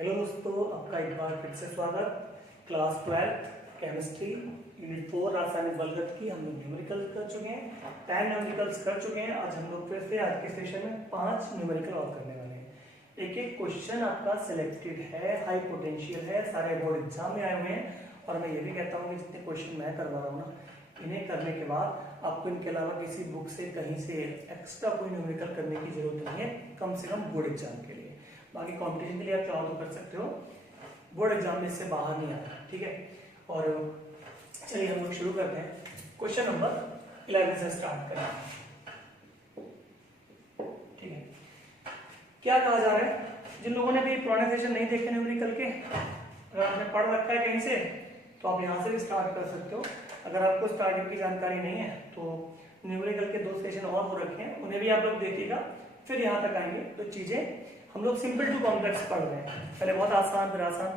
Hello दोस्तों, आपका एक बार फिर से स्वागत। क्लास 12 केमिस्ट्री यूनिट 4 रासायनिक बलगत की हम लोग न्यूमेरिकल्स कर चुके हैं, 10 न्यूमेरिकल्स कर चुके हैं। आज हम लोग फिर से आज के सेशन में 5 न्यूमेरिकल और करने वाले हैं। एक एक क्वेश्चन आपका सिलेक्टेड है, हाई पोटेंशियल है, सारे बोर्ड एग्जाम में आए हुए हैं। और मैं ये भी कहता हूँ कि जितने क्वेश्चन मैं करवा रहा हूँ ना, इन्हें करने के बाद आपको इनके अलावा किसी बुक से कहीं से एक्स्ट्रा कोई न्यूमेरिकल करने की जरूरत नहीं है, कम से कम बोर्ड एग्जाम के लिए। बाकी कंपटीशन के लिए आप चाहो तो कर सकते हो, बोर्ड एग्जाम में इससे बाहर नहीं आता, ठीक है। और चलिए हम लोग शुरू करते हैं। क्वेश्चन नंबर 11 से स्टार्ट करें, ठीक है। क्या कहा जा रहा है, जिन लोगों ने भी पुराने सेशन नहीं देखे न्यूमेरिकल के, अगर आपने पढ़ रखा है कहीं से तो आप यहाँ से भी स्टार्ट कर सकते हो। अगर आपको स्टार्टिंग की जानकारी नहीं है तो न्यूमेरिकल के 2 सेशन और हो रखे हैं, उन्हें भी आप लोग देखिएगा। फिर यहाँ तक आएंगे तो चीजें हम लोग सिंपल टू कॉम्प्लेक्स पढ़ रहे हैं, पहले बहुत आसान फिर आसान,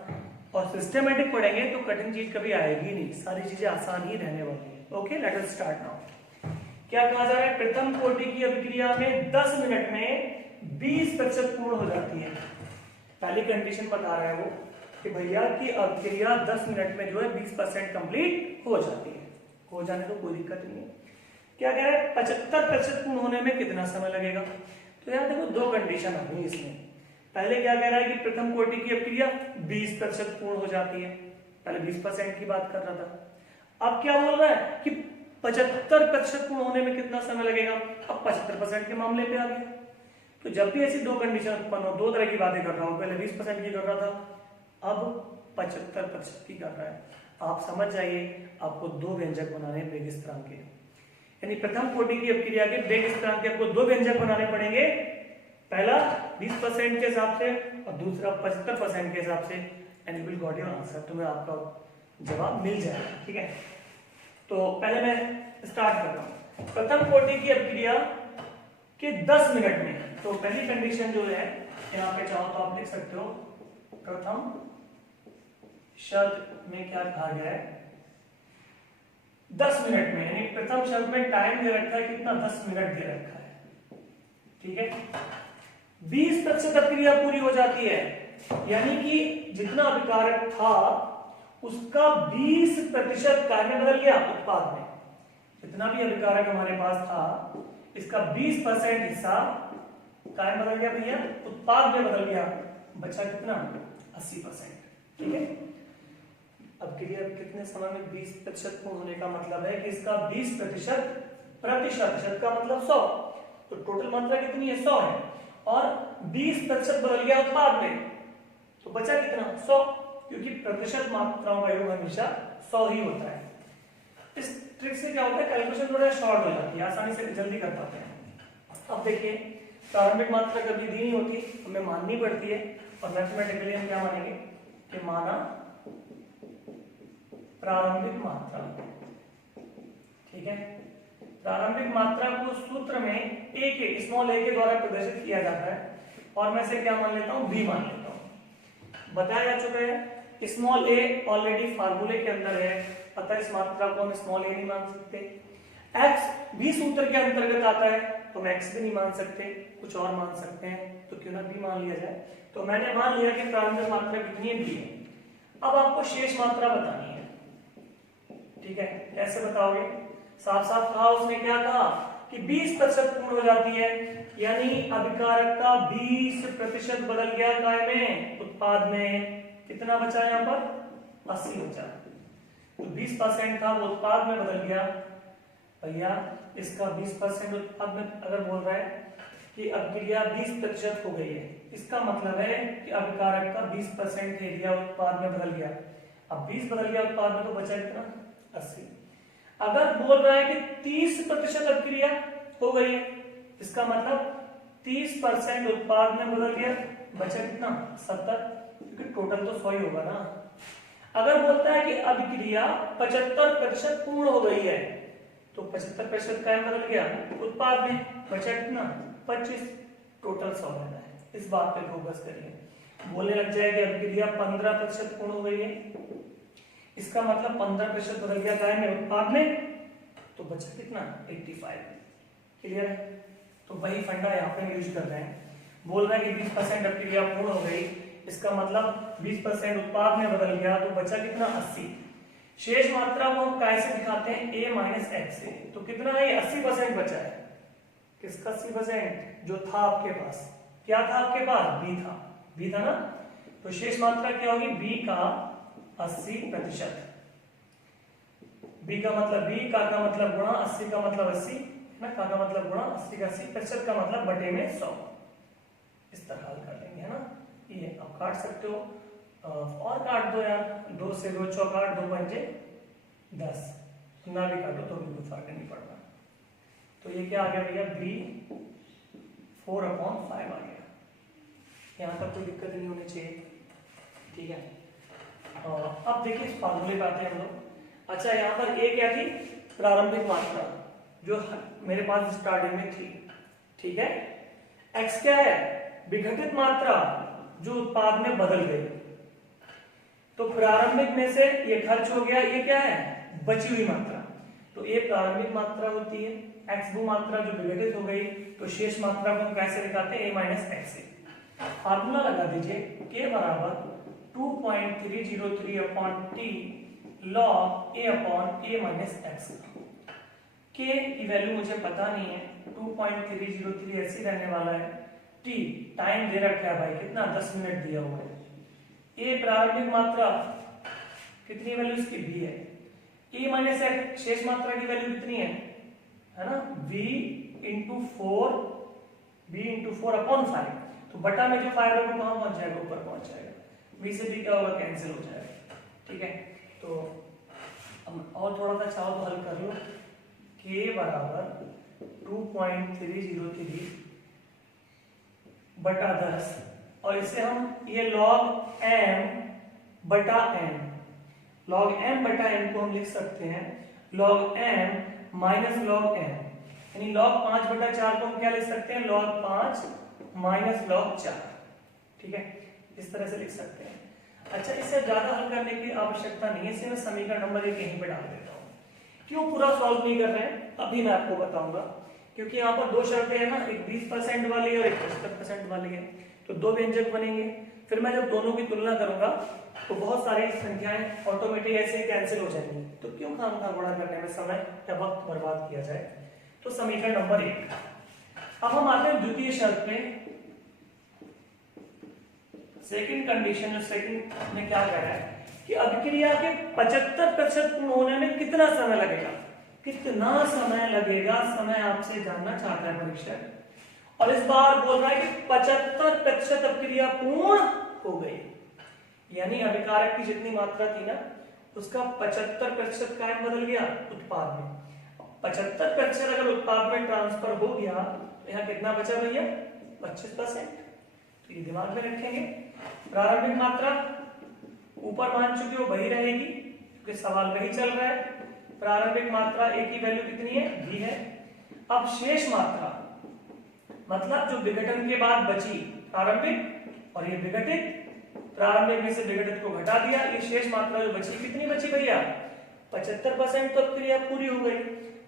और सिस्टमेटिक पढ़ेंगे तो कठिन चीज कभी आएगी नहीं, सारी चीजें आसान ही रहने वाली है। Okay, let us start now. क्या कहा जा रहा है, प्रथम कोटि की अभिक्रिया में 10 मिनट में 20% पूर्ण हो जाती है। पहली कंडीशन बता रहा है वो कि भैया की अभिक्रिया 10 मिनट में जो है 20% कंप्लीट हो जाती है। हो जाने तो कोई दिक्कत नहीं है। क्या कह रहा है, 75% पूर्ण होने में कितना समय लगेगा। तो यार देखो, 2 कंडीशन आ गई इसमें। पहले क्या कह रहा है कि प्रथम कोटि की अभिक्रिया 20% पूर्ण हो जाती है, पहले 20% की बात कर रहा था। अब क्या बोल रहा है कि 75% पूर्ण होने में कितना समय लगेगा। अब 75% के मामले पे आ गया। तो जब भी ऐसी 2 कंडीशन उत्पन्न हो, 2 तरह की बातें कर रहा हूं, पहले 20% की कर रहा था, अब 75% की कर रहा है। आप समझ जाइए, आपको 2 व्यंजक बनाने हैं बेग स्थिरांक के, यानी प्रथम कोटि की अभिक्रिया के बेग स्थिरांक के आपको 2 व्यंजक बनाने पड़ेंगे। पहला 20% के हिसाब से और दूसरा 75% के हिसाब से, and you will got your answer. तुम्हें आपका जवाब मिल जाएगा, ठीक है। तो पहले मैं स्टार्ट करता हूं। प्रथम कोटि की अभिक्रिया के 10 मिनट में, तो पहली कंडीशन जो है यहाँ पे चाहो तो आप लिख सकते हो, प्रथम शब्द में क्या कहा गया है, 10 मिनट में, यानी प्रथम शब्द में टाइम दे रखा है कितना, 10 मिनट दे रखा है, ठीक है। 20% अभिक्रिया पूरी हो जाती है, यानी कि जितना अभिकारक था उसका 20% काय में बदल गया उत्पाद में। जितना भी अभिकारक हमारे पास था, इसका 20% हिस्सा काय में बदल गया भैया, उत्पाद में बदल गया। बचा कितना, 80%, ठीक है। अभिक्रिया कितने समय में 20% पूर्ण होने का मतलब है कि इसका 20% प्रतिशत का मतलब 100, तो टोटल मात्रा कितनी है, 100 है, और 20% बदल गया उत्पाद में, तो बचा कितना, 100, क्योंकि प्रतिशत मात्राओं का योग हमेशा 100 ही होता है। इस ट्रिक से क्या होता है, कैलकुलेशन थोड़ा शॉर्ट हो जाती है, आसानी से जल्दी कर पाते हैं। अब देखिए, प्रारंभिक मात्रा कभी दी नहीं होती, हमें माननी पड़ती है, और मैथमेटिकली हम क्या मानेंगे कि माना प्रारंभिक मात्रा, ठीक है। प्रारंभिक मात्रा को सूत्र में a के स्मॉल a के द्वारा प्रदर्शित किया जाता है, और मैं से क्या मान लेता हूं, b मान लेता हूं। बताया जा चुका है स्मॉल a ऑलरेडी फार्मूले के अंदर है, अतः इस मात्रा को हम स्मॉल a नहीं मान सकते। x b सूत्र के अंतर्गत आता है, तो हम x भी नहीं मान सकते, कुछ और मान सकते हैं, तो क्यों ना b मान लिया जाए। तो मैंने मान लिया कि प्रारंभिक मात्रा कितनी है, b है। अब आपको शेष मात्रा बतानी है, ठीक है। कैसे बताओगे, साफ साफ कहा उसने, क्या कहा कि 20% पूर्ण हो जाती है, यानी अभिकारक का 20% बदल गया काय में, उत्पाद में। कितना बचा यहाँ पर, 80 बचा। तो 20% था वो उत्पाद में बदल गया भैया, इसका 20% उत्पाद में अगर बोल रहा है कि अभिक्रिया 20% हो गई है, इसका मतलब है कि अभिकारक का 20% एरिया उत्पाद में बदल गया। अब 20 बदल गया उत्पाद में, तो बचा कितना, 80। अगर बोल रहा है कि 30% अभिक्रिया हो गई है, इसका मतलब 30% उत्पाद में बदल गया, बचा कितना, 70, क्योंकि टोटल तो 100 ही होगा ना। अगर बोलता है कि अभिक्रिया 75% पूर्ण हो गई है, तो 75% का बदल गया उत्पाद में, बचा कितना, 25, टोटल 100 रहना है। इस बात पे फोकस करिए। बोलने लग जाए कि अभिक्रिया 15% पूर्ण हो गई है, इसका मतलब 15% बदल गया काय में, उत्पाद में, तो बचा कितना, 85। क्लियर है। तो वही फंडा यहाँ पे यूज कर रहे हैं। बोल रहा है कि 20% अभिक्रिया पूर्ण हो गई, इसका मतलब 20% उत्पाद में बदल गया, तो बचा कितना 80। शेष मात्रा को हम कैसे दिखाते हैं, a माइनस एक्स से। तो कितना है, 80% बचा है। किसका 80%, जो था आपके पास, क्या था आपके पास, b था ना। तो शेष मात्रा क्या होगी, b का 80%। b का मतलब b, का मतलब गुणा, 80 का मतलब 80 ना, का मतलब गुणा 80 का 80%, का मतलब बटे में 100। इस तरह हल कर लेंगे, है ना। ये आप काट सकते हो, और काट दो यार, 2 से 2 चौक 8, 2 पंजे 10, ना भी काटो तो भी कोई फर्क नहीं पड़ता। तो ये क्या आ गया भैया, b 4/5 आ गया। यहाँ तक कोई दिक्कत नहीं होनी चाहिए, ठीक है। अब देखिए इस फार्मूले पे आते हैं हम लोग। अच्छा, यहाँ पर a क्या थी, प्रारंभिक मात्रा जो मेरे पास स्टार्टिंग में थी, ठीक है। x क्या है, विघटित मात्रा जो उत्पाद में बदल गई। तो प्रारंभिक में से ये खर्च हो गया, ये क्या है, बची हुई मात्रा। तो ये प्रारंभिक मात्रा होती है, x वो मात्रा जो विघटित हो गई। तो शेष मात्रा को हम कैसे लिखते हैं, a माइनस एक्स से। फार्मूला लगा दीजिए, k बराबर 2.303 upon t log a upon a minus x. k की वैल्यू मुझे पता नहीं है, 2.303 ऐसे रहने वाला है। t टाइम दे रखा है भाई, कितना, 10 मिनट दिया हुआ है। a प्रारंभिक मात्रा कितनी वैल्यू इसकी, b है। a माइनस एक्स शेष मात्रा की वैल्यू कितनी है ना, v इंटू 4 अपॉन 5। तो बटा में जो 5 है वो कहाँ पहुंच जाएगा, ऊपर पहुंच जाएगा। v से b क्या होगा, कैंसिल हो जाएगा, ठीक है। तो अब और थोड़ा सा चाहो तो हल कर लो। k बराबर 2.303 बटा 10, और इसे हम ये log m बटा n, log m बटा n को हम लिख सकते हैं log m minus log m, यानी log 5 बटा 4 को हम क्या लिख सकते हैं, log 5 माइनस log 4, ठीक है। इस तरह से लिख सकते हैं। अच्छा, इससे ज्यादा हल करने की आवश्यकता नहीं है, इसे मैं समीकरण नंबर 1 यहीं पे डाल देता हूँ। क्यों पूरा सॉल्व नहीं कर रहे हैं, अभी मैं आपको बताऊंगा। क्योंकि यहाँ पर 2 शर्तें हैं ना, एक 20% वाली और एक 75% वाली है। तो 2 व्यंजक बनेंगे, फिर मैं जब दोनों की तुलना करूंगा तो बहुत सारी संख्याएं ऑटोमेटिक ऐसे कैंसिल हो जाएंगी। तो क्यों खामखा गुणा करने में समय या वक्त बर्बाद किया जाए। तो समीकरण नंबर 1। अब हम आते हैं द्वितीय शर्त पे। सेकंड कंडीशन, जो सेकंड में क्या कह रहा है कि अभिक्रिया के 75% पूर्ण होने में कितना समय लगेगा, कितना समय लगेगा, समय आपसे जानना चाहता है परीक्षक। और इस बार बोल रहा है कि 75% अभिक्रिया पूर्ण हो गई, यानी अभिकारक की जितनी मात्रा थी ना, उसका 75% क्या बदल गया, उत्पाद में। 75% अगर उत्पाद में ट्रांसफर हो गया तो यहाँ कितना बचा भैया, 25%। तो ये दिमाग में रखेंगे। प्रारंभिक मात्रा ऊपर मान चुके हो, वही रहेगी क्योंकि सवाल वही चल रहा है। प्रारंभिक मात्रा a की वैल्यू कितनी है, b है। अब शेष मात्रा मतलब जो विघटन के बाद बची प्रारंभिक और ये विघटित, प्रारंभिक में से विघटित को घटा दिया, ये शेष मात्रा जो बची, कितनी बची भैया, 75%। तो क्रिया पूरी हो गई,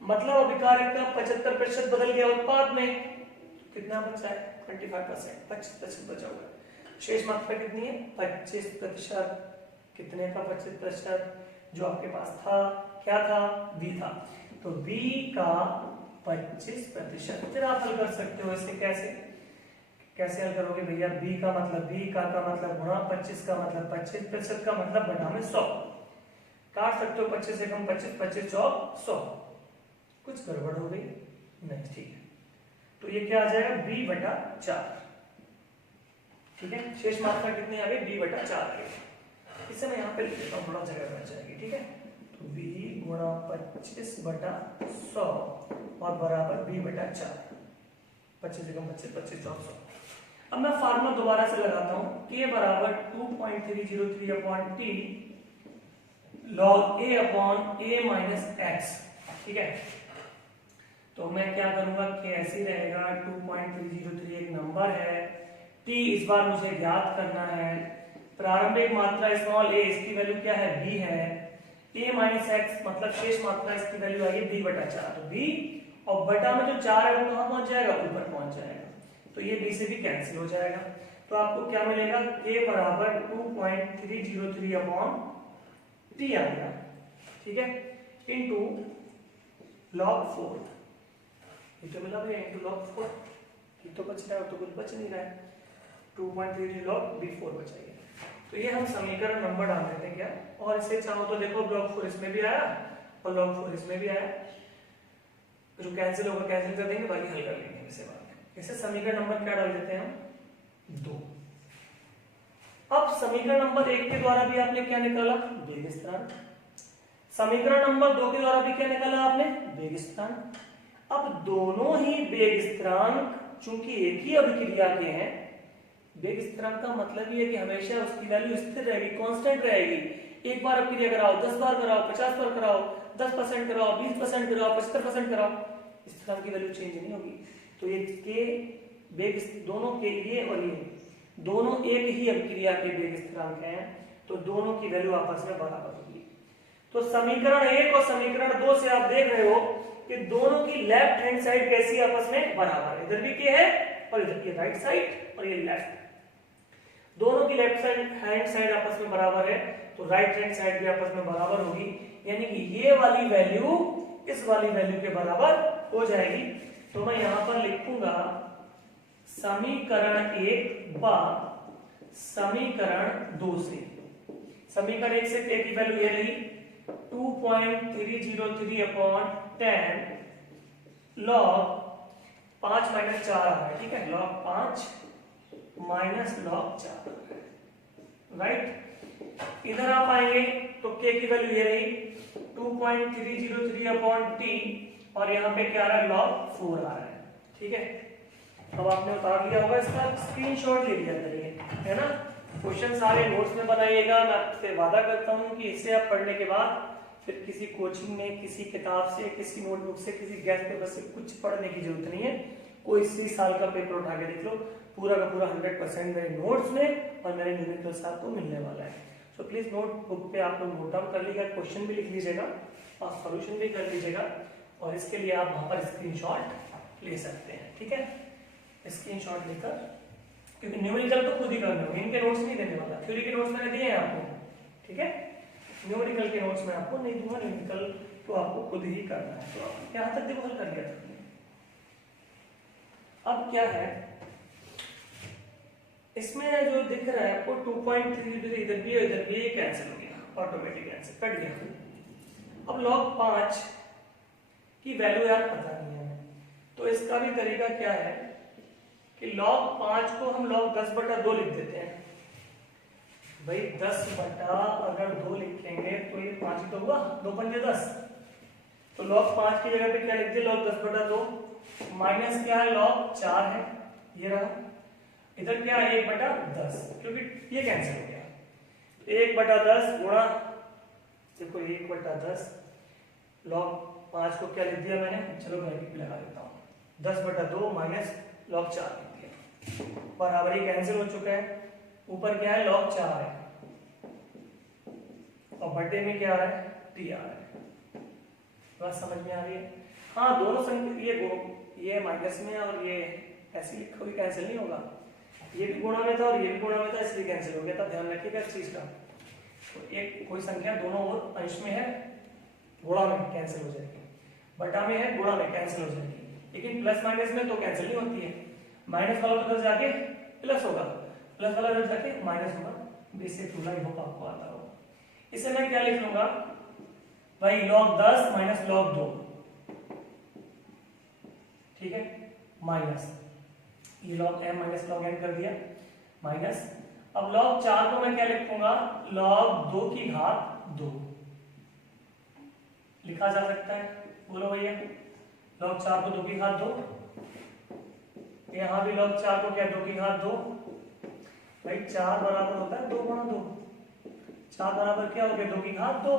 मतलब अभिकारक का 75% बदल गया उत्पाद में। कितना बचा है, 25%, 25% बचा हुआ है। शेष मात्रा कितनी है, 25%। कितने का 25%, जो आपके पास था, क्या था, b था। तो b का 25%। फिर आप हल कर सकते हो इसे, कैसे हल करोगे भैया, b का मतलब b, का मतलब गुणा, 25 का मतलब 25%, का मतलब बटा में 100। काट सकते हो 25 से कम 25, 25 चौक 100। कुछ गड़बड़ हो गई नहीं, ठीक है। तो ये क्या आ जाएगा, b बटा 4, ठीक है। शेष मात्रा कितनी आ गई, b बटा 4 आ गई। इसे मैं यहाँ पे लिख देता हूँ, थोड़ा जगह बच जाएगी, ठीक है। तो b गुणा 25 बटा 100 और बराबर b बटा 4, 25 से कम 25, 25 चौक 100। अब मैं फार्मूला दोबारा से लगाता हूँ, k बराबर 2.303 upon t log a upon a minus x, ठीक है। तो मैं क्या करूंगा, k ऐसे ही रहेगा, 2.303 एक नंबर है, t इस बार मुझे ज्ञात करना है। प्रारंभिक मात्रा स्मॉल a, इसकी वैल्यू क्या है, b है। a माइनस x मतलब शेष मात्रा, इसकी वैल्यू आई है b बटा 4। तो b और बटा में जो 4 है वो कहाँ पहुंच जाएगा, ऊपर पहुंच जाएगा। तो ये b से भी कैंसिल हो जाएगा। तो आपको क्या मिलेगा, k बराबर 2.303 अपॉन t आ गया, ठीक है, इनटू log 4, ये तो मिला भैया, इनटू log 4, ये तो बच रहा है, तो कुछ बच नहीं रहा है, 2.33 log b4 बचाइए। तो ये हम समीकरण नंबर डाल देते हैं क्या, और इसे चाहो तो देखो log 4 इसमें भी आया और log 4 इसमें भी आया, जो कैंसिल होगा कैंसिल कर देंगे, बाकी हल कर लेंगे इसे बाद में। इसे समीकरण नंबर क्या डाल देते हैं हम, 2। अब समीकरण नंबर 1 के द्वारा भी आपने क्या निकाला, वेग स्थिरांक। समीकरण नंबर 2 के द्वारा भी क्या निकाला आपने, वेग स्थिरांक। अब दोनों ही वेग स्थिरांक चूंकि एक ही अभिक्रिया के हैं, वेग स्थिरांक का मतलब ये है कि हमेशा उसकी वैल्यू स्थिर रहेगी, कांस्टेंट रहेगी। एक बार अभिक्रिया कराओ, 10 बार कराओ, 50 बार कराओ, 10% कराओ, 20% कराओ, 75% कराओ, स्थिरांक की वैल्यू चेंज नहीं होगी। तो ये के वेग दोनों के, ये और ये दोनों एक ही अभिक्रिया के वेग स्थिरांक हैं, तो दोनों की वैल्यू आपस में बराबर होगी। तो समीकरण 1 और समीकरण 2 से आप देख रहे हो कि दोनों की लेफ्ट हैंड साइड कैसी आपस में बराबर है, इधर भी के है और इधर की राइट साइड और ये लेफ्ट, दोनों की लेफ्ट हैंड साइड आपस में बराबर है, तो राइट हैंड साइड भी आपस में बराबर होगी, यानी कि ये वाली वैल्यू इस वाली वैल्यू के बराबर हो जाएगी। तो मैं यहां पर लिखूंगा समीकरण 1 बा समीकरण 2 से। समीकरण 1 से k की वैल्यू ये रही 2.303 अपॉन 10 log 5 माइनस 4 आ रहा है, ठीक है, log 5 माइनस log 4, राइट। इधर आप आएंगे तो k की वैल्यू ये रही 2.303 अपॉन t और यहाँ पे क्या आ रहा है, log 4 आ रहा है, ठीक है। अब आपने उतार लिया होगा, इसका स्क्रीनशॉट ले लिया करिए, है ना। क्वेश्चन सारे नोट्स में बनाइएगा। मैं आपसे वादा करता हूँ कि इसे आप पढ़ने के बाद फिर किसी कोचिंग में, किसी किताब से, किसी नोटबुक से, किसी गेस्ट पेपर से कुछ पढ़ने की जरूरत नहीं है। कोई इसी साल का पेपर उठा के देख लो, पूरा का पूरा 100% मेरे नोट्स में और मेरे न्यूमेरिकल्स आपको मिलने वाला है। तो प्लीज नोटबुक पे आप लोग नोट डाउन कर लीजिएगा, क्वेश्चन भी लिख लीजिएगा और सॉल्यूशन भी कर लीजिएगा, और इसके लिए आप वहां पर स्क्रीनशॉट ले सकते हैं, ठीक है। स्क्रीनशॉट लेकर, क्योंकि न्यूमेरिकल तो खुद ही करने होंगे, इनके नोट्स नहीं देने वाला, थ्योरी के नोट्स मैंने दिए हैं आपको, ठीक है। न्यूमेरिकल के नोट्स में आपको नहीं दूंगा, न्यूमेरिकल तो आपको खुद ही करना है। तो यहाँ तक देखो हल कर लिया था। अब क्या है इसमें जो दिख रहा है आपको 2.3 इधर भी इधर भी कैंसिल हो गया, ऑटोमेटिक कैंसिल कट गया। अब log 5 की वैल्यू यार पता नहीं है, तो इसका भी तरीका क्या है कि log 5 को हम log 10/2 लिख देते हैं। भाई 10 अगर 2 लिखेंगे तो ये 5 ही तो हुआ, 2 पंजे 10, तो log 5 की जगह पे क्या लिख दिया, log 10/2 माइनस क्या है, log 4 है, ये रहा, इधर क्या है 1/10, क्योंकि ये कैंसिल हो गया। 1/10 गुणा, देखो 1/10 log 5 को क्या लिख दिया मैंने, चलो ब्रैकेट भी लगा देता हूँ, 10/2 माइनस log 4 लिख दिया, बराबर ही कैंसिल हो चुका है। ऊपर क्या है, log 4 है और बटे में क्या आ रहा है, t आ रहा है। बात समझ में आ रही है। हाँ, दोनों संख्या ये माइनस में और ये ऐसे लिखा हुई कैंसिल नहीं होगा, ये भी गुणा में था और ये भी गुणा में था, इसलिए कैंसिल हो गया था, ध्यान रखिएगा इस चीज का। तो एक कोई संख्या दोनों ओर अंश में है, गुणा में कैंसिल हो जाएगी, बटा में है, गुणा में कैंसिल हो जाएगी, लेकिन प्लस माइनस में तो कैंसिल नहीं होती है। माइनस वाला उधर जाके प्लस होगा, प्लस वाला उधर जाके माइनस होगा। बेसिक रूल आई होप आपको आता होगा। इसे मैं क्या लिख लूंगा भाई, log 10 माइनस log 2, ठीक है, माइनस ये log m minus log n कर दिया, माइनस। अब log 4 को मैं क्या लिखूंगा, log 2 की घात 2 लिखा जा सकता है, बोलो भैया। log 4 को 2 की घात 2, यहां भी log 4 को क्या 2 की घात 2, भाई 4 बराबर होता है 2 गुणा 2, 4 बराबर क्या हो गया 2 की घात 2।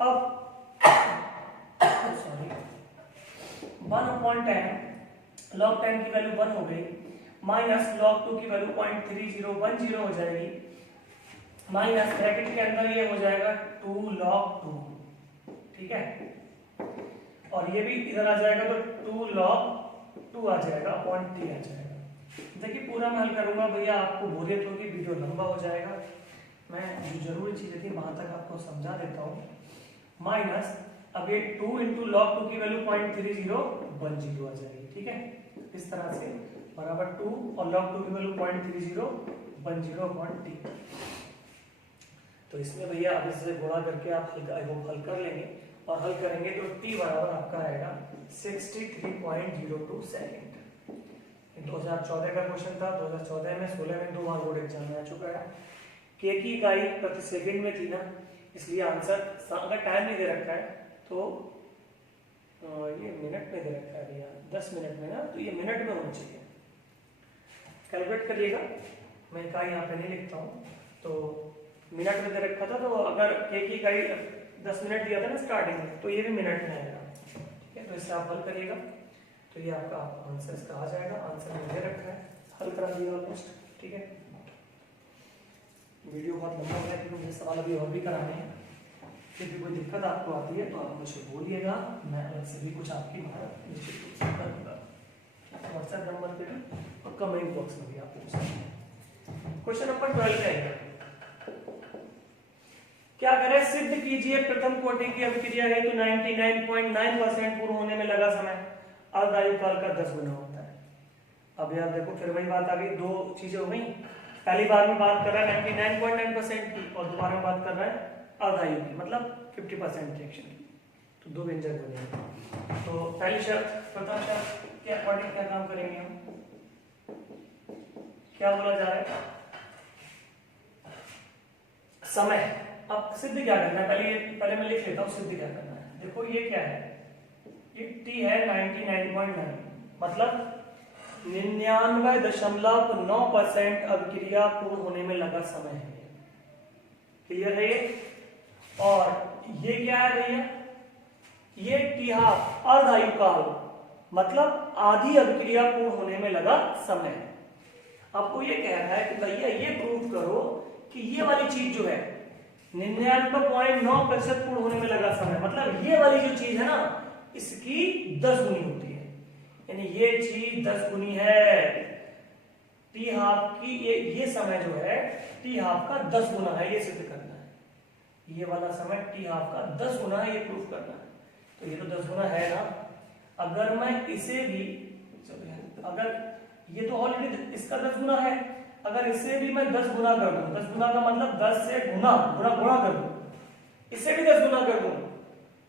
अब सॉरी 1/10 log 10 की वैल्यू 1 हो गई, माइनस log 2 की वैल्यू 0.3010 हो जाएगी, माइनस ब्रैकेट के अंदर ये हो जाएगा 2 log 2, ठीक है, और ये भी इधर आ जाएगा तो 2 log 2 आ जाएगा, 0.3 आ जाएगा। देखिए पूरा मैं हल करूंगा भैया, आपको बोरियत होगी, वीडियो लंबा हो जाएगा। मैं जो जरूरी चीजें थी वहां तक आपको समझा देता हूँ। माइनस, अब ये 2 इंटू लॉग 2 की वैल्यू 0.3010 आ जाएगी, ठीक है, इस तरह से बराबर 2 और log 2 की वैल्यू 0.3010/t। तो इसमें भैया अब इससे गुणा करके आप हल कर लेंगे, और हल करेंगे तो t बराबर आपका आएगा 63.02 सेकेंड। 2014 का क्वेश्चन था, 2014 में 16 में 2 बार बोर्ड एग्जाम आ चुका है। के की इकाई प्रति सेकंड में थी ना, इसलिए आंसर, अगर टाइम नहीं दे रखा है तो ये मिनट में दे रखा है भैया, 10 मिनट में ना, तो ये मिनट में होना चाहिए। कैलकुलेट करिएगा, मैं इकाई यहाँ पे नहीं लिखता हूँ, तो मिनट में दे रखा था, तो अगर के की इकाई 10 मिनट दिया था ना स्टार्टिंग में, तो ये भी मिनट में आएगा, ठीक है। तो इससे आप हल करिएगा, तो ये आपका आंसर इसका आ जाएगा। आंसर में दे रखा है, हल करा दिएगा ऑलमोस्ट, ठीक है। वीडियो बहुत लंबा हो गया क्योंकि मुझे सवाल अभी और भी कराने हैं। यदि कोई दिक्कत आपको आती है तो आप मुझे बोलिएगा, मैं अलग से भी कुछ आपकी मदद निश्चित रूप से करूँगा। व्हाट्सएप नंबर पे भी और कमेंट बॉक्स में भी आप पूछ सकते हैं। क्वेश्चन नंबर 12 का है, क्या करें, सिद्ध कीजिए प्रथम कोटि की अभिक्रिया है तो 99.9% पूर्ण होने में लगा समय अर्धायु काल का 10 गुना होता है। अब यार देखो फिर वही बात आ गई, दो चीजें हो गई। पहली बार में बात कर रहा है 99.9% की, और दोबारा में बात कर रहा है अर्धायु की, मतलब 50% रिएक्शन की, तो दो व्यंजक बनेंगे। तो पहली शर्त, प्रथम शर्त के अकॉर्डिंग क्या काम करेंगे हम, क्या बोला जा रहा है, समय। अब सिद्ध क्या करना है, पहले मैं लिख लेता हूँ सिद्ध क्या करना है। देखो ये क्या है, ये t है 99.9, मतलब 99.9% अभिक्रिया पूर्ण होने में लगा समय है। क्लियर है ये? और ये क्या है भैया, ये t हाफ अर्धायु काल, मतलब आधी अभिक्रिया पूर्ण होने में लगा समय। आपको ये कहना है कि भैया ये प्रूव करो कि ये वाली चीज जो है 99.9% पूर्ण होने में लगा समय, मतलब ये वाली जो चीज है ना, इसकी 10 गुनी होती है, यानी ये चीज 10 गुनी है। टी हाफ की ये समय जो है टी हाफ का 10 गुना है, ये सिद्ध करना है। ये वाला समय टी हाफ का 10 गुना है, ये प्रूफ करना है। तो ये तो 10 गुना है ना, अगर मैं इसे भी, अगर ये तो ऑलरेडी इसका 10 गुना है, अगर इसे भी मैं 10 गुना कर दूं, 10 गुना का मतलब 10 से गुना कर दूं, इसे भी 10 गुना कर दूं,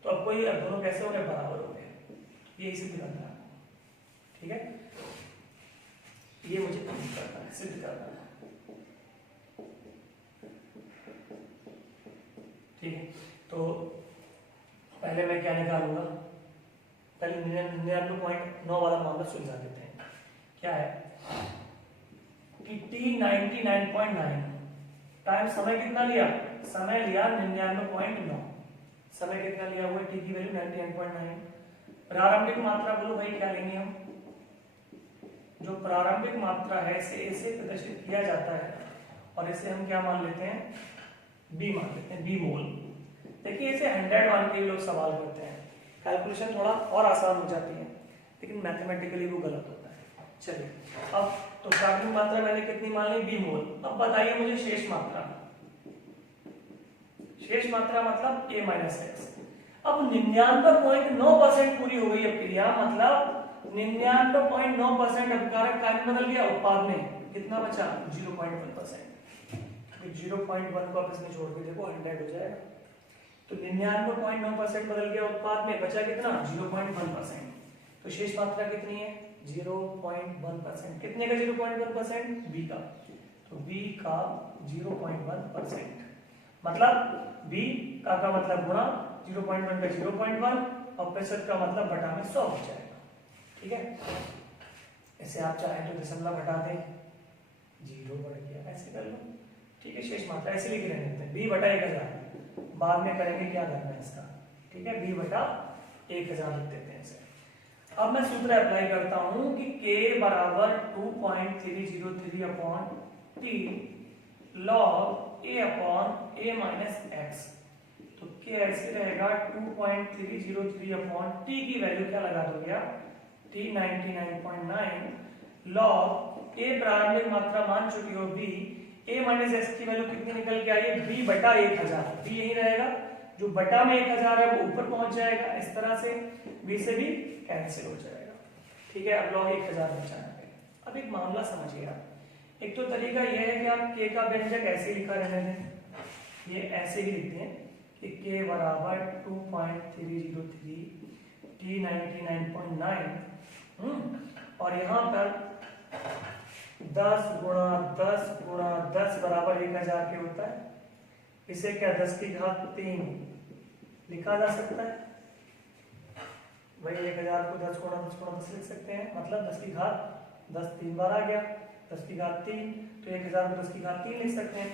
तो अब कोई दोनों कैसे हो गए, बराबर हो गए। ये सिद्ध करना है, ठीक है, ये मुझे प्रूव करना है, सिद्ध करना है, ठीक है। तो पहले मैं क्या निकालूंगा, पहले 99.9 वाला मामला सुलझा देते हैं। क्या है कि t 99.9, टाइम समय कितना लिया, समय लिया 99.9, समय कितना लिया हुआ है, t की वैल्यू 99.9। प्रारंभिक मात्रा बोलो भाई, क्या लेंगे हम, जो प्रारंभिक मात्रा है इसे ऐसे प्रदर्शित किया जाता है, और इसे हम क्या मान लेते हैं, b मान लेते हैं, b मोल। देखिए इसे 100 मान के लोग सवाल करते हैं, कैलकुलेशन थोड़ा और आसान हो जाती है, लेकिन मैथमेटिकली वो गलत होता है। चलिए अब तो प्रारंभिक मात्रा मैंने कितनी मान ली, b मोल। अब बताइए मुझे शेष मात्रा, शेष मात्रा मतलब a माइनस एक्स। अब 99.9% पूरी हो गई अभिक्रिया, मतलब 99.9% अभिकारक कार्य बदल गया, उत्पाद में कितना बचा, 0.1%। 0.1 को आप इसमें जोड़ के देखो 100 हो जाएगा। तो 99.9% बदल गया उत्पाद में, बचा कितना, 0.1%। तो शेष मात्रा कितनी है, 0.1%। कितने का 0.1%, b का, तो b का 0.1%, मतलब b का मतलब गुणा 0.1 का 0.1 और प्रतिशत का मतलब बटा में 100 हो जाएगा, ठीक है। इसे आप चाहें तो दशमलव घटा दें, 0 बढ़ गया, ऐसे कर लो, ठीक है। शेष मात्रा ऐसे लिख रहे हैं, b बटा 1000, बाद में करेंगे क्या करना है इसका, ठीक है, b बटा 1000 लिख देते हैं इसे। अब मैं सूत्र अप्लाई करता हूं कि k बराबर 2.303 upon t log a minus x। तो k ऐसे रहेगा 2.303 अपॉन t की वैल्यू क्या लगा दोगे आप, t 99.9 log ए प्रारंभिक मात्रा मान चुकी हो बी, ए माइनस एक्स की वैल्यू कितनी निकल के आ रही है, बी बटा 1000, बी यही रहेगा, जो बटा में 1000 है वो ऊपर पहुंच जाएगा, इस तरह से बी से भी कैंसिल हो जाएगा। ठीक है, अब लॉग 1000 बचाना है। अब एक मामला समझिए आप, एक तो तरीका यह है कि आप के का व्यंजक ऐसे लिखा रहने दें, ये ऐसे ही लिखते हैं कि k बराबर 2.303 t 99.9 और यहाँ पर 10 गुणा 10 गुणा 10 बराबर 1000 के होता है। इसे क्या 10 की घात 3 लिखा जा सकता है, वही 1000 को 10 गुणा 10 गुणा 10 लिख सकते हैं, मतलब 10 की घात 10 3 बार आ गया, 10 की घात 3, तो 1000 को 10 की घात 3 लिख सकते हैं।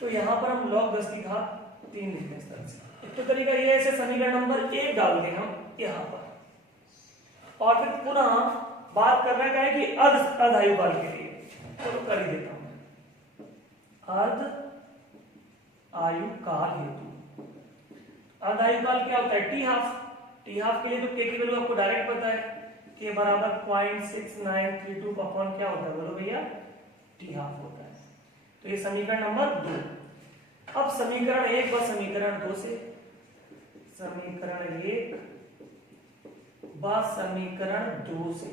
तो यहाँ पर हम log 10 की घात 3 लिखते हैं इस तरह से। एक तो तरीका ये है, इसे समीकरण नंबर 1 डाल दें हम यहाँ पर, और फिर पुनः बात करना क्या है कि अर्ध आयुकाल के लिए, चलो कर ही देता हूं। अर्ध आयुकाल हेतु, अर्ध आयुकाल क्या होता है, टी हाफ। टी हाफ के लिए तो के की वैल्यू आपको डायरेक्ट पता है, के बराबर 0.6932 अपॉन क्या होता है, बोलो भैया, टी हाफ होता है। तो ये समीकरण नंबर 2। अब समीकरण 1 व समीकरण 2 से, समीकरण 1 व समीकरण 2 से,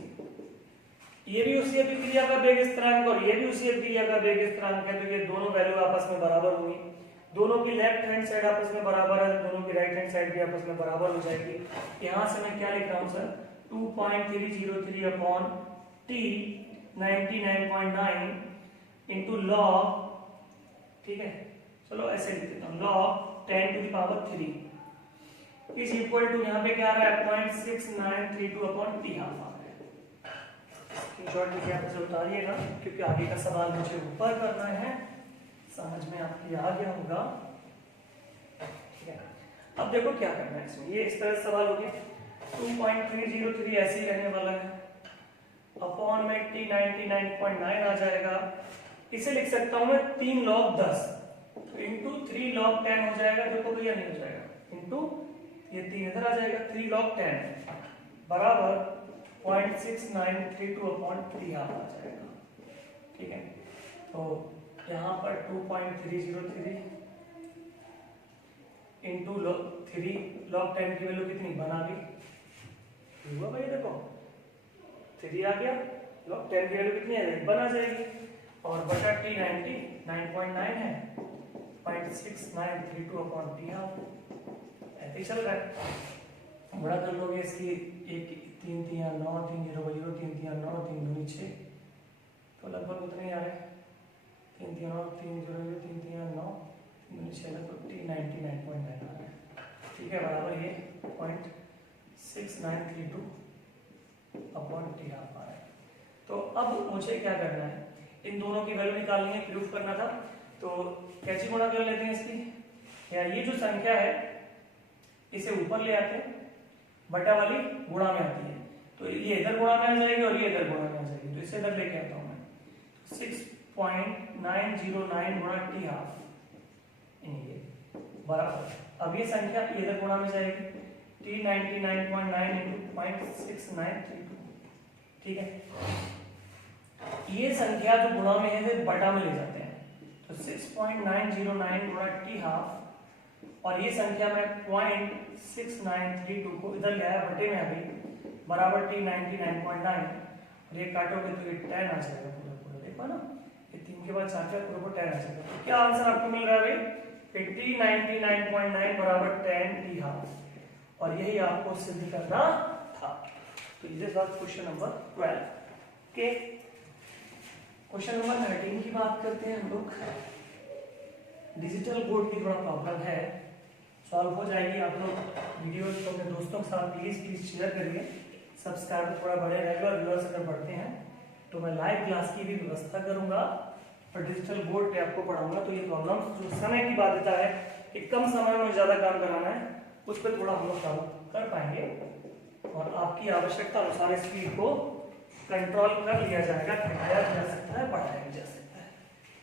ये भी उसी अभिक्रिया का वेग स्थिरांक और ये भी उसी अभिक्रिया का वेग स्थिरांक है, तो ये दोनों वैल्यू आपस में बराबर होंगी। दोनों की लेफ्ट हैंड साइड आपस में बराबर है, दोनों की राइट हैंड साइड भी आपस में बराबर हो जाएगी। यहां से मैं क्या लिख रहा हूं sir, 2.303 upon t 99.9 into log, ठीक है, चलो ऐसे लिख देता हूं, log 10 to the power 3 is equal to, यहाँ पे क्या आ रहा है 0.6932 अपॉन टी हाफ आ रहा है। स्क्रीनशॉट लेके आप इसे उतारिएगा, क्योंकि आगे का सवाल मुझे ऊपर करना है, समझ में आपकी आ गया होगा। ठीक है, अब देखो क्या करना है इसमें, ये इस तरह सवाल हो गया, 2.303 ऐसे ही रहने वाला है, अपॉन में t 99.9 आ जाएगा। इसे लिख सकता हूं मैं 3 log 10 इंटू 3 log 10 हो जाएगा, देखो भैया नहीं हो जाएगा, इंटू ये 3 इधर आ जाएगा, 3 log 10 बराबर 0.6932 अपॉन टी हाफ आ जाएगा। ठीक है, तो यहाँ पर 2.303 इंटू लॉग 3 log 10 की वैल्यू कितनी बना दी हुआ भाई, देखो 3 आ गया, log 10 की वैल्यू कितनी है, बना जाएगी, और बटा t 99.9 है 0.6932 अपॉन टी हाफ, ऐसे ही चल रहा है। बड़ा कर लोगे इसकी, एक 3 3 9 3 0 0 3 3 9 3 2 6, तो लगभग उतने ही आ रहे, 3 3 9 3 0 0 3 3 9 3 2 6, तो t 99.9 आ रहा है। ठीक है, बराबर ये 0.6932 अपॉन टी हाफ आ रहा है। तो अब मुझे क्या करना है, इन दोनों की वैल्यू निकालनी है, प्रूफ करना था, तो कैसे गुणा कर लेते हैं इसकी, या ये जो संख्या है इसे ऊपर ले आते हैं, बटा वाली गुणा में आती है, तो ये इधर गुणा में आ जाएगी और ये इधर गुणा में आ जाएगी, तो इसे इधर लेके आता हूं मैं, 6.909 गुणा टी हाफ, ये बराबर, अब ये संख्या इधर गुणा में जाएगी, t 99.9 इंटू 0.6932। ठीक है, ये संख्या जो गुणा में है वे बटा में ले जाते हैं, तो 6.909 गुणा टी हाफ, और ये संख्या मैं 0.6932 को इधर ले आया, बटे में अभी बराबर t 99.9, और ये काटोगे तो ये 10 आ जाएगा पूरा पूरा, देखो ना, ये 3 के बाद 4 का पूरा 10 आ जाएगा। तो क्या आंसर आपको मिल रहा है भाई, t 99.9 बराबर 10 टी हाफ, और यही आपको सिद्ध करना था। तो ये बात क्वेश्चन नंबर 12 के। क्वेश्चन नंबर 13 की बात करते हैं हम लोग। डिजिटल बोर्ड की थोड़ा प्रॉब्लम है, सॉल्व हो जाएगी। आप लोग वीडियो को अपने दोस्तों के साथ प्लीज शेयर करिए, सब्सक्राइबर थोड़ा बढ़े, रेगुलर व्यूअर्स अगर बढ़ते हैं तो मैं लाइव क्लास की भी व्यवस्था करूंगा और डिजिटल बोर्ड पे आपको पढ़ाऊंगा। तो ये प्रॉब्लम जो समय की बाध्यता है कि कम समय में ज्यादा काम कराना है, उस पर थोड़ा हम लोग काम कर पाएंगे और आपकी आवश्यकता अनुसार स्पीड को कंट्रोल कर लिया जाएगा, घटाया जा सकता है, बढ़ाया जा सकता है।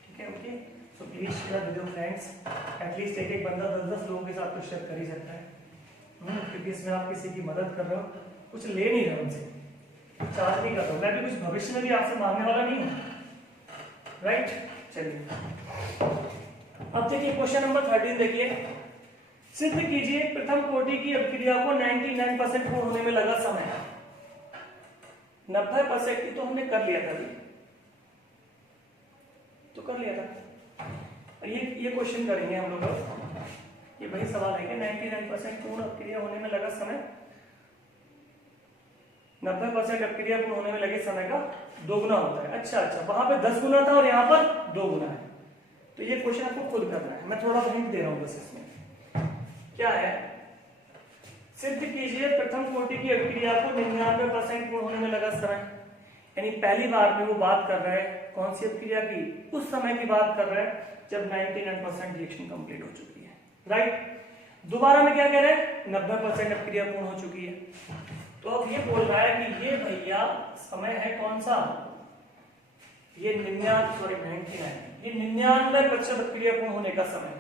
ठीक है, okay. So please share video friends, at least एक बंदा 10-10 लोगों के साथ तो शेयर कर ही सकता है, क्योंकि इसमें आप किसी की मदद कर रहे हो, कुछ ले नहीं रहे उनसे, चार्ज भी कर दो, मैं भी कुछ भविष्य में भी आपसे मांगने वाला नहीं हूँ, राइट। चलिए अब देखिए क्वेश्चन नंबर 13 देखिए, सिद्ध कीजिए प्रथम कोटि की अभिक्रिया को 99% पूर्ण होने में लगा समय। 90% की तो हमने कर लिया था, तो कर लिया था। ये क्वेश्चन करेंगे हम लोग, ये वही सवाल है कि 99% पूर्ण अभिक्रिया होने में लगा समय, 90% अभिक्रिया पूर्ण होने में लगे समय का दोगुना होता है। अच्छा, वहां पे 10 गुना था और यहाँ पर 2 गुना है, तो ये क्वेश्चन आपको खुद करना है, मैं थोड़ा हिंट दे रहा हूँ बस। इसमें क्या है, सिद्ध कीजिए प्रथम कोटि की अभिक्रिया को 99% पूर्ण होने में लगा समय, यानी पहली बार में वो बात कर रहा है कौन सी अभिक्रिया की, उस समय की बात कर रहा है जब 99% रिएक्शन कंप्लीट हो चुकी है, राइट। दोबारा में क्या कह रहे हैं, 90% अभिक्रिया पूर्ण हो चुकी है, तो अब ये बोल रहा है कि ये भैया समय है कौन सा, ये 99% अभिक्रिया पूर्ण होने का समय,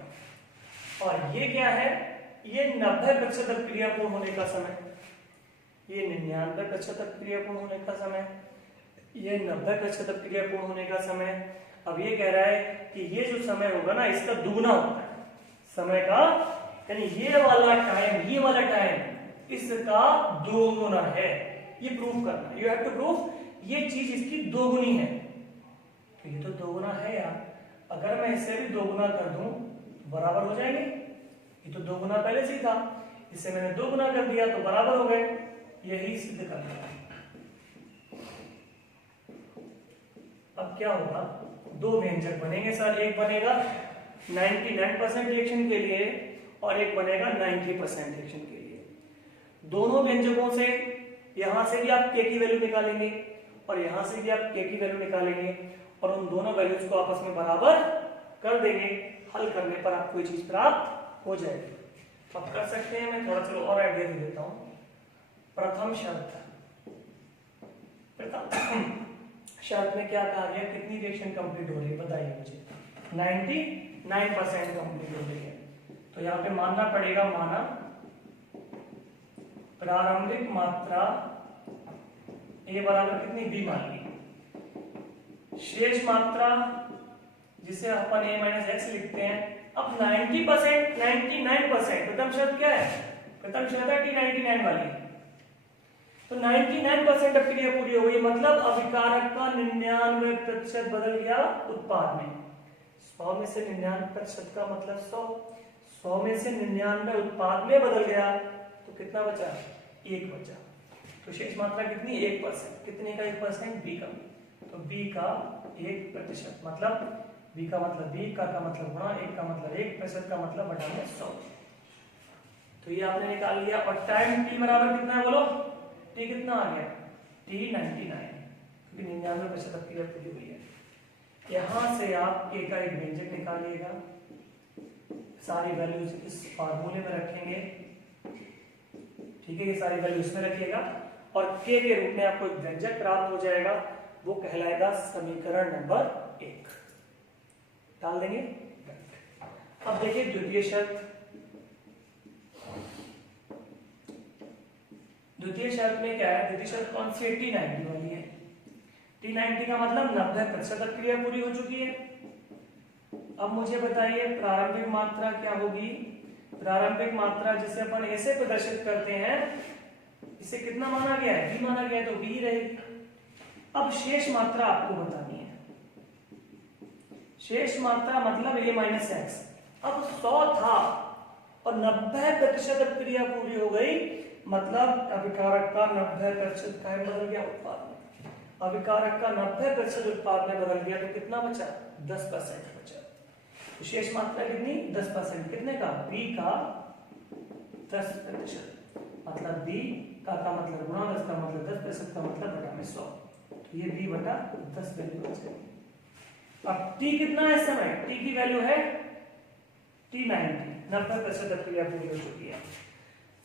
और ये क्या है, ये 90% अभिक्रिया पूर्ण होने का समय, ये 99% अभिक्रिया पूर्ण होने का समय, ये 90% अभिक्रिया पूर्ण होने का समय। अब ये कह रहा है कि ये जो समय होगा ना इसका दुगना होता है समय का, यानी ये वाला टाइम इसका दोगुना है, ये प्रूफ करना, यू हैव टू प्रूफ ये चीज इसकी दोगुनी है। तो ये तो दोगुना है यार, अगर मैं इससे भी दोगुना कर दूं तो बराबर हो जाएंगे, ये तो 2 गुना पहले से ही था, इससे मैंने 2 गुना कर दिया तो बराबर हो गए, यही सिद्ध कर दिया। अब क्या होगा, 2 व्यंजक बनेंगे सर, एक बनेगा 99% रिएक्शन के लिए और एक बनेगा 90% रिएक्शन के लिए। दोनों व्यंजकों से यहां से भी आप के की वैल्यू निकालेंगे और यहां से भी आप के की वैल्यू निकालेंगे और उन दोनों वैल्यूज को आपस में बराबर कर देंगे, हल करने पर आपको ये चीज प्राप्त हो जाएगी। अब कर सकते हैं, मैं थोड़ा चलो और आइडिया दे देता हूं। प्रथम शर्त में क्या कहा गया, कितनी रिएक्शन कंप्लीट हो रही है बताइए मुझे, 99% कंप्लीट हो रही है, तो यहाँ पे मानना पड़ेगा, माना प्रारंभिक मात्रा ए बराबर कितनी, बी मान ली, शेष मात्रा जिसे अपन ए माइनस एक्स लिखते हैं। अब 90% 99% प्रथम शर्त क्या है, प्रथम शर्त है T99 वाली, तो 99% अभिक्रिया पूरी हो गई, मतलब अभिकारक का 99% बदल गया उत्पाद में। 100 में से 99% का मतलब 100 में से 99 उत्पाद में बदल गया, तो कितना बचा, 1 बचा, तो शेष मात्रा कितनी, 1%, कितने का 1%, बी का, तो बी का 1%, मतलब बी का मतलब बी का मतलब गुणा 1 का मतलब 1% का मतलब बटा 100, तो ये आपने निकाल लिया। और टाइम टी बराबर कितना है बोलो, टी कितना आ गया, T99, क्योंकि 99% अभिक्रिया पूरी हुई है। यहां से आप ए का एक व्यंजक निकालिएगा, सारी वैल्यूज इस फार्मूले में रखेंगे, ठीक है, ये सारी वैल्यू इसमें रखिएगा और के के रूप में आपको एक व्यंजक प्राप्त हो जाएगा, वो कहलाएगा समीकरण नंबर 1, डाल देंगे। अब देखिए द्वितीय शर्त, द्वितीय शर्त में क्या है, द्वितीय शर्त कौन सी है, T90 वाली है। T90 का मतलब 90% अभिक्रिया पूरी हो चुकी है। अब मुझे बताइए प्रारंभिक मात्रा क्या होगी, प्रारंभिक मात्रा जिसे अपन ऐसे प्रदर्शित करते हैं, इसे कितना माना गया है, बी माना गया है, तो बी रहेगी। अब शेष मात्रा आपको बतानी है, शेष मात्रा मतलब a माइनस एक्स। अब 100 था और 90% अभिक्रिया पूरी हो गई, मतलब अभिकारक का 90% का बदल गया उत्पाद में, अभिकारक का 90% उत्पाद में बदल गया, तो कितना बचा, 10% बचा। तो शेष मात्रा कितनी, 10%, कितने का, बी का 10%, मतलब बी का मतलब गुणा 10 का मतलब 10% का मतलब बटा में 100, तो ये बी बटा 10 वैल्यू बच गई। अब टी कितना है इस समय, टी की वैल्यू है T90, 90% अभिक्रिया पूरी हो चुकी है।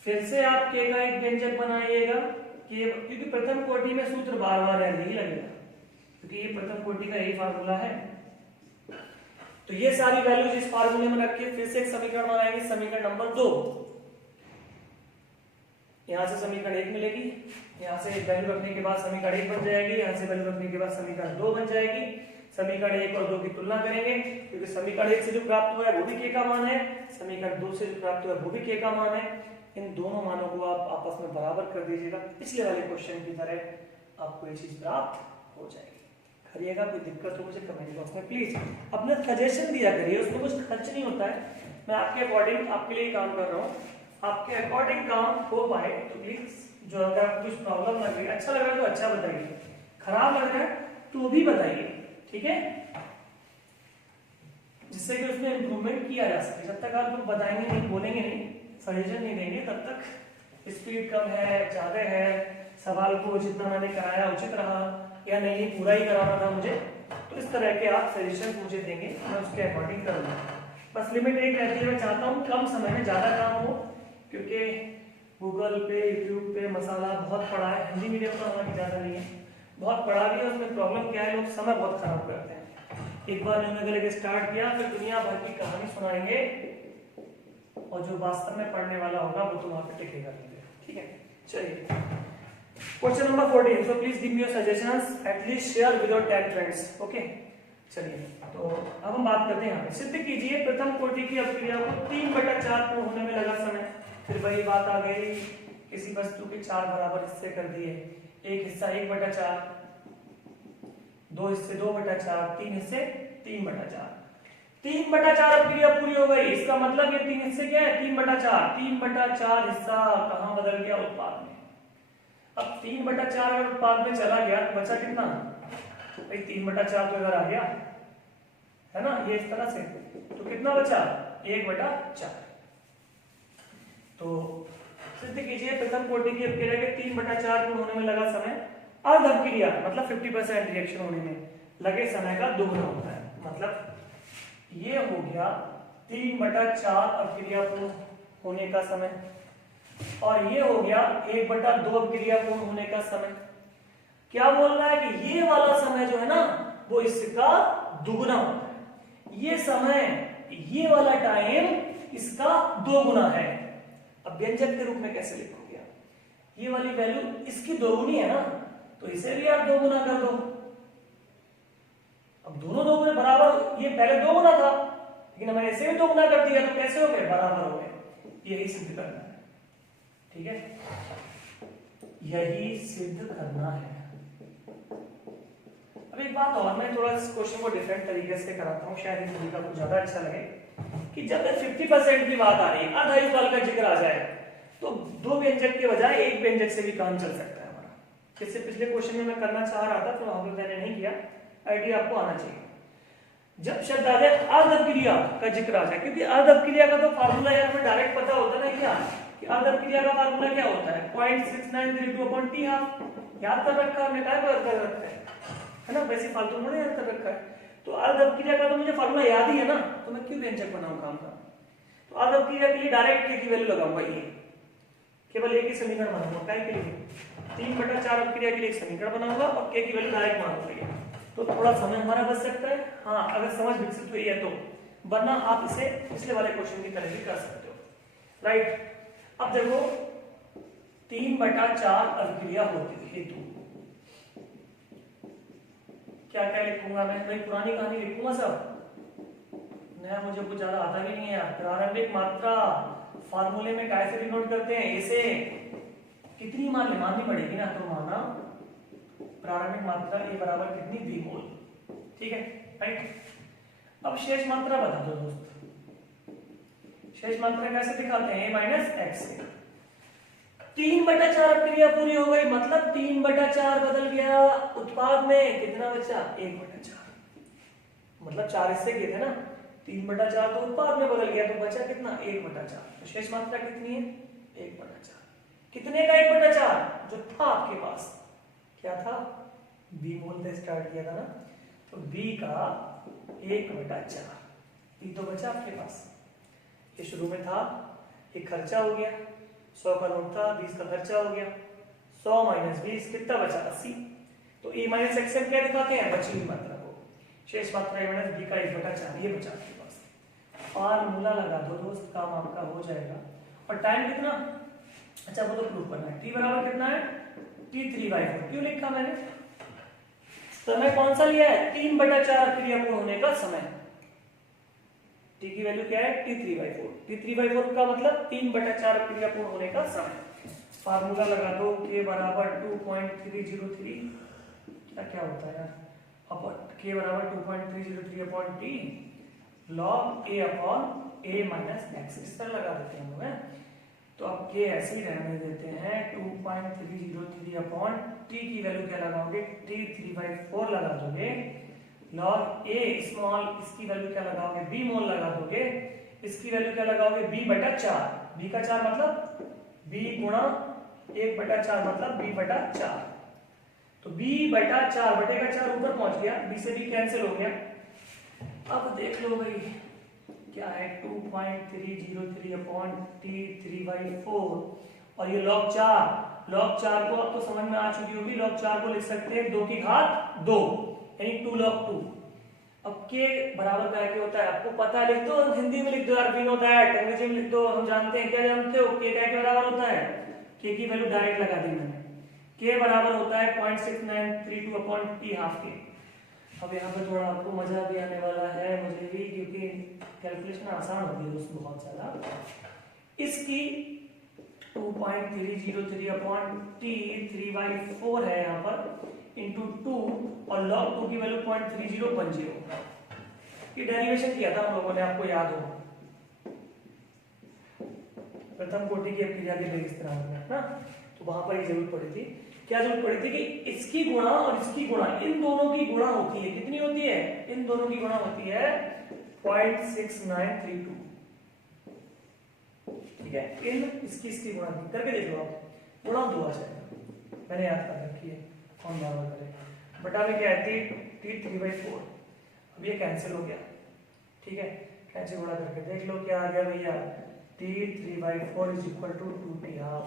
फिर से आप के का एक व्यंजक बनाइएगा, क्योंकि प्रथम कोटि में सूत्र बार बार यही लगेगा, क्योंकि ये प्रथम कोटि का यही फार्मूला है। तो ये सारी वैल्यूज इस फार्मूले में रख के फिर से एक समीकरण बनाएंगे, समीकरण नंबर 2। यहाँ से समीकरण 1 मिलेगी, यहाँ से वैल्यू रखने के बाद समीकरण 1 बन जाएगी, यहाँ से वैल्यू रखने के बाद समीकरण 2 बन जाएगी। समीकरण 1 और 2 की तुलना करेंगे, क्योंकि समीकरण 1 से जो प्राप्त हुआ है वो भी k का मान है, समीकरण 2 से जो प्राप्त हुआ है वो भी k का मान है। इन दोनों मानों को आप आपस में बराबर कर दीजिएगा, पिछले वाले क्वेश्चन की तरह आपको ये चीज प्राप्त हो जाएगी। करिएगा, कोई दिक्कत हो मुझे कमेंट बॉक्स में प्लीज अपना सजेशन दिया करिए, उसमें कुछ खर्च नहीं होता है, मैं आपके अकॉर्डिंग आपके लिए काम कर रहा हूँ, आपके अकॉर्डिंग काम हो पाए तो प्लीज, जो अगर आपको कुछ प्रॉब्लम लग रही है, अच्छा लग रहा है तो अच्छा बताइए, खराब लग रहा है तो भी बताइए, ठीक है, जिससे कि उसमें इम्प्रूवमेंट किया जा सके। जब तक आप लोग बताएंगे नहीं, बोलेंगे नहीं, सजेशन नहीं देंगे, तब तक स्पीड कम है, ज्यादा है, सवाल को जितना मैंने कराया उचित रहा या नहीं, पूरा ही कराना था मुझे, तो इस तरह के आप सजेशन मुझे देंगे, मैं उसके अकॉर्डिंग करूंगा। बस लिमिट एक रहती है, मैं चाहता हूँ कम समय में ज्यादा काम हो, क्योंकि गूगल पे यूट्यूब पे मसाला बहुत पड़ा है, हिंदी मीडियम का हमारी ज्यादा नहीं है, बहुत पड़ा भी है। उसमें प्रॉब्लम क्या है, लोग समय बहुत खराब करते हैं। एक बार उन्होंने लेके स्टार्ट किया, फिर दुनिया भर की कहानी सुनाएंगे, और जो वास्तव में पढ़ने वाला होगा वो तो वहां पे टिकेगा नहीं। ठीक है, चलिए question number 14, so please give me your suggestions, at least share with your 10 friends. Okay, चलिए तो अब हम बात करते हैं यहाँ पे। सिद्ध कीजिए प्रथम कोटि की अपक्रिया को 3/4 पूर्ण होने में लगा समय। फिर वही बात आ गई, किसी वस्तु के 4 बराबर हिस्से कर दिए, एक हिस्सा 1/4, 2 हिस्से 2/4, 3 हिस्से 3/4। 3/4 अपक्रिया पूरी हो गई, इसका मतलब ये 3 हिस्से क्या है, 3/4। 3/4 हिस्सा कहाँ बदल गया, उत्पाद में। अब 3/4 अगर उत्पाद में चला गया तो बचा कितना, भाई 3/4 तो इधर आ गया है ना, ये इस तरह से, तो कितना बचा, 1/4। तो सिद्ध कीजिए प्रथम कोटि की अपक्रिया के 3/4 पूर्ण होने में लगा समय अर्ध अपक्रिया मतलब 50% रिएक्शन होने में लगे समय का दोगुना होता है। मतलब ये हो गया 3/4 अपक्रिया पूर्ण होने का समय, और ये हो गया 1/2 अपक्रिया पूर्ण होने का समय। क्या बोल रहा है कि ये वाला समय जो है ना वो इसका दुगुना होता है, ये समय, ये वाला टाइम इसका 2 गुना है। अब व्यंजक के रूप में कैसे लिखोगे, ये वाली वैल्यू इसकी 2 गुनी है ना, तो इसे भी आप 2 गुना कर दो। अब दोनों 2 गुना बराबर, ये पहले 2 गुना था लेकिन मैंने इसे भी 2 गुना कर दिया, तो कैसे हो गए, बराबर हो गए। यही सिद्ध करना है, ठीक है, यही सिद्ध करना है। अब एक बात और, मैं थोड़ा इस क्वेश्चन को डिफरेंट तरीके से कराता हूँ, शायद इस तरीका कुछ ज्यादा अच्छा लगे, कि जब 50% की बात आ रही है, अर्धायुकाल का जिक्र आ जाए, तो 2 व्यंजक के बजाय 1 व्यंजक से भी काम चल सकता है हमारा। जैसे पिछले क्वेश्चन में मैं करना चाह रहा था, तो हम लोग मैंने नहीं किया, आइडिया आपको आना चाहिए। जब शब्द आ जाए अर्ध अपक्रिया का जिक्र आ जाए, क्योंकि अर्ध अपक्रिया का तो फार्मूला यार हमें डायरेक्ट पता होता है ना, क्या कि अर्ध अपक्रिया का फार्मूला क्या होता है, 0.6932/T याद कर रखा है हमने, क्या कर रखा है ना, वैसे फालतू में याद कर रखा है। तो अर्ध अपक्रिया का तो मुझे फार्मूला याद ही है ना, तो मैं क्यों व्यंजक बनाऊं काम का। तो अर्ध अपक्रिया के लिए डायरेक्ट k की वैल्यू लगाऊंगा, ये केवल एक ही समीकरण बनाऊंगा, क्या के लिए 3/4 अपक्रिया के लिए एक समीकरण बनाऊंगा और k की वैल्यू डायरेक्ट मानूंगा, तो थोड़ा समय हमारा बच सकता है। हाँ, अगर समझ विकसित हुई है तो, वरना आप इसे पिछले वाले क्वेश्चन की तरह भी कर सकते हो, राइट। अब देखो 3/4 अपक्रिया होती हेतु क्या क्या लिखूंगा मैं, भाई पुरानी कहानी लिखूंगा सब, नया मुझे कुछ ज्यादा आता भी नहीं है। प्रारंभिक मात्रा फार्मूले में कैसे डिनोट करते हैं, ऐसे कितनी मान ले, माननी पड़ेगी ना, तो माना प्रारंभिक मात्रा ए बराबर कितनी, 2 मोल, ठीक है, राइट। अब शेष मात्रा बता दो दोस्त, शेष मात्रा कैसे दिखाते हैं, a - x से। 3/4 अपक्रिया पूरी हो गई, मतलब 3/4 बदल गया उत्पाद में, कितना बचा, 1/4, मतलब 4 हिस्से किए थे ना, 3/4 तो उत्पाद में बदल गया, तो बचा कितना, 1/4। तो शेष मात्रा कितनी है, 1/4। कितने का 1/4, जो था आपके पास, क्या था, b मोल से स्टार्ट किया था ना, तो b का 1/4, b तो बचा आपके पास, ये शुरू में था, ये खर्चा हो गया, 100 का नोट था, 20 का खर्चा हो गया, 100 - 20 कितना बचा, 80। तो a - x से क्या दिखाते हैं, बची हुई मात्रा को, शेष मात्रा a - b का 1/4, ये बचा आपके पास। फार्मूला लगा दो दोस्त, काम आपका हो जाएगा। और टाइम कितना, अच्छा वो तो प्रूफ करना है। टी बराबर कितना है, t3/4। क्यों लिखा मैंने, समय कौन सा लिया है, 3/4 क्रिया पूर्ण होने का समय। टी की वैल्यू क्या है, t3/4। t3/4 का मतलब 3/4 क्रिया पूर्ण होने का समय। फार्मूला लगा दो, k बराबर 2.303, क्या होता है यार, k बराबर 2.303 upon T log a upon a minus x, इस तरह लगा देते हैं हम लोग। तो अब k ऐसे ही रहने देते हैं, 2.303 अपॉन t की वैल्यू क्या लगाओगे, t3/4 लगा दोगे, log a स्मॉल, इसकी वैल्यू क्या लगाओगे, b मोल लगा दोगे, इसकी वैल्यू क्या लगाओगे, b/4। b का 4 मतलब b गुणा 1/4 मतलब b/4। तो b/4 बटे का 4 ऊपर पहुंच गया, b से b कैंसिल हो गया। अब देख लो भाई क्या है, 2.303 अपॉन t3/4 और ये log 4 को अब तो समझ में आ चुकी होगी, log 4 को लिख सकते हैं 2 की घात 2 यानी 2 log 2। अब k बराबर क्या के होता है आपको पता है, लिख दो हिंदी में, लिख दो यार, वी नो दैट, अंग्रेजी में लिख दो, हम जानते हैं। क्या जानते हो, k क्या के बराबर होता है, k की वैल्यू डायरेक्ट लगा दी मैंने, k बराबर होता है 0.6932 अपॉन t हाफ के। अब यहाँ पे थोड़ा आपको मजा भी आने वाला है, मुझे भी, क्योंकि कैलकुलेशन आसान होती है दोस्तों बहुत ज्यादा। इसकी 2.303 अपॉन t3/4 है यहाँ पर इंटू 2 और log 2 की वैल्यू 0.3050। ये डेरिवेशन किया था हम लोगों ने, आपको याद हो, प्रथम कोटि की अपक्रिया के इस तरह ना, तो वहां पर ये जरूरत पड़ी थी, क्या जरूरत पड़ी थी कि इसकी गुणा और इसकी गुणा, इन दोनों की गुणा होती है, कितनी होती है, इन दोनों की गुणा होती है 0.6932। ठीक है, इन इसकी गुणा करके देख लो आप, गुणा 2 आ जाएगा, मैंने याद कर रखी है, कौन बराबर करेगा, बटा में क्या है t3/4। अब ये कैंसिल हो गया, ठीक है, कैंसिल गुणा करके देख लो क्या आ गया भैया, t3/4 is equal to 2t half.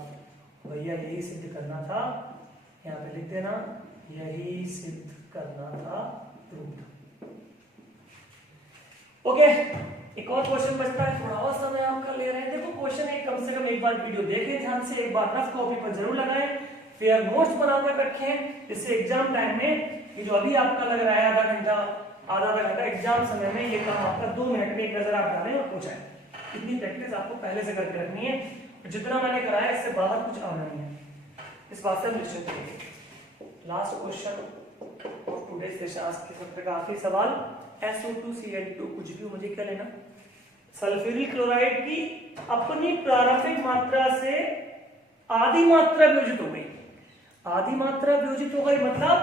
भैया यही सिद्ध करना था, यहाँ पे लिख देना, यही सिद्ध करना था, प्रूफ। ओके, एक और क्वेश्चन बचता है, थोड़ा और समय आपका ले रहे हैं। देखो क्वेश्चन एक, कम से कम एक बार वीडियो देखें ध्यान से, एक बार रफ कॉपी पर जरूर लगाएं, फेयर नोट्स बनाकर रखें, जिससे एग्जाम टाइम में ये जो अभी आपका लग रहा है आधा घंटा एग्जाम समय में, ये काम आपका 2 मिनट में एक नजर आप डालें और पूछें। इतनी प्रैक्टिस आपको पहले से करके रखनी है, जितना मैंने कराया इससे बाहर कुछ आना नहीं है, इस बात से निश्चित रहिए। Last question of today session, आज के सत्र का आखिरी सवाल, SO2Cl2 कुछ भी मुझे क्या लेना, सल्फ्यूरिक क्लोराइड की अपनी प्रारंभिक मात्रा से आधी मात्रा वियोजित हो गई। आधी मात्रा वियोजित हो गई मतलब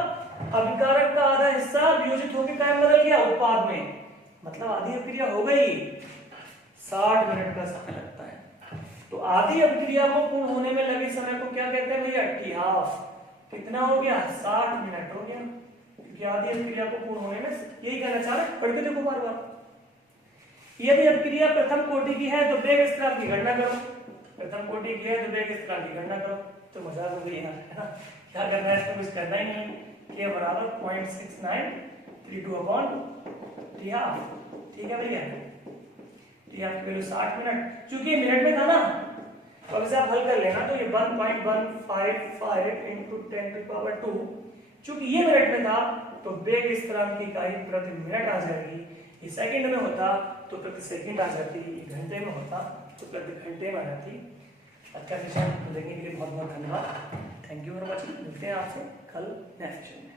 अभिकारक का आधा हिस्सा वियोजित होकर क्या बदल गया, उत्पाद में, मतलब आधी अभिक्रिया हो गई, 60 मिनट का समय लगता है। तो आधी अभिक्रिया को पूर्ण होने में लगे समय को क्या कहते हैं भैया, टी हाफ। कितना हो गया, 60 मिनट हो गया, क्योंकि आधी अभिक्रिया को पूर्ण होने में, यही कहना चाह रहे, पढ़ के देखो बार बार। यदि अभिक्रिया प्रथम कोटि की है तो वेग स्थिरांक की गणना करो, प्रथम कोटि की है तो वेग स्थिरांक की गणना करो। तो मजाक हो गई है ना, क्या करना है, इसको कुछ करना ही नहीं, k बराबर 0.6932 अपॉन टी हाफ। ठीक है भैया, टी हाफ की वैल्यू 60 मिनट, चूंकि मिनट में था ना, तो अब इसे आप हल कर लेना, तो ये 1.155 इंटू 10⁻², चूंकि ये मिनट में था तो वेग स्थिरांक की इकाई प्रति मिनट आ जाएगी, ये सेकंड में होता तो प्रति सेकंड आ जाती, ये घंटे में होता तो प्रति घंटे में आ जाती। अच्छा सेशन देखने के लिए बहुत बहुत धन्यवाद, थैंक यू फॉर वॉचिंग, मिलते हैं आपसे कल नेक्स्ट सेशन में।